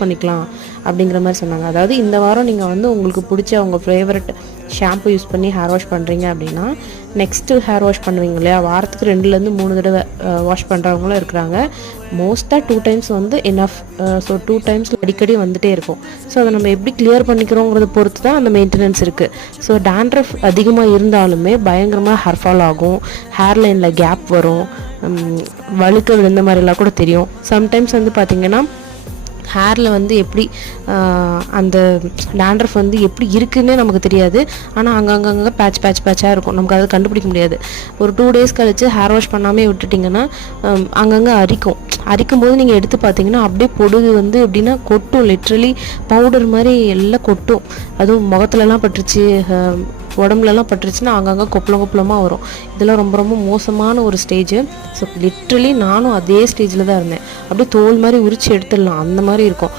பண்ணிக்கலாம் அப்படிங்கிற மாதிரி சொன்னாங்க. அதாவது இந்த வாரம் நீங்கள் வந்து உங்களுக்கு பிடிச்ச உங்கள் ஃபேவரட் ஷாம்பு யூஸ் பண்ணி ஹேர் வாஷ் பண்ணுறீங்க அப்படின்னா, நெக்ஸ்ட்டு ஹேர் வாஷ் பண்ணுவீங்க இல்லையா, வாரத்துக்கு 2லேருந்து 3 தடவை வாஷ் பண்ணுறவங்களும் இருக்கிறாங்க. மோஸ்ட்டாக 2 டைம்ஸ் வந்து எனஃப். ஸோ 2 டைம்ஸ் அடிக்கடி வந்துகிட்டே இருக்கும். ஸோ அதை நம்ம எப்படி கிளியர் பண்ணிக்கிறோங்கிறத பொறுத்து தான் அந்த மெயின்டெனன்ஸ் இருக்குது. ஸோ டேண்ட்ரஃப் அதிகமாக இருந்தாலுமே பயங்கரமாக ஹேர் ஃபால் ஆகும், ஹேர் லைனில் கேப் வரும், வழுக்க விழுந்த மாதிரிலாம் கூட தெரியும். சம்டைம்ஸ் வந்து பார்த்திங்கன்னா ஹேரில் வந்து எப்படி அந்த டேண்ட்ரஃப் வந்து எப்படி இருக்குன்னே நமக்கு தெரியாது. ஆனால் அங்கங்கே பேட்சாக இருக்கும், நமக்கு அதை கண்டுபிடிக்க முடியாது. ஒரு 2 டேஸ் கழித்து ஹேர் வாஷ் பண்ணாமே விட்டுட்டிங்கன்னா அங்கங்கே அரிக்கும் போது நீங்கள் எடுத்து பார்த்தீங்கன்னா அப்படியே பொடுகு வந்து எப்படின்னா கொட்டும், லிட்ரலி பவுடர் மாதிரி எல்லாம் கொட்டும். அதுவும் முகத்துலலாம் பட்டுருச்சு, உடம்புலலாம் பட்டுருச்சுன்னா அங்கங்கே கொப்பளமாக வரும். இதெல்லாம் ரொம்ப ரொம்ப மோசமான ஒரு ஸ்டேஜ். ஸோ லிட்ரலி நானும் அதே ஸ்டேஜில் தான் இருந்தேன். அப்படியே தோல் மாதிரி உரித்து எடுத்துடலாம் அந்த மாதிரி இருக்கும்.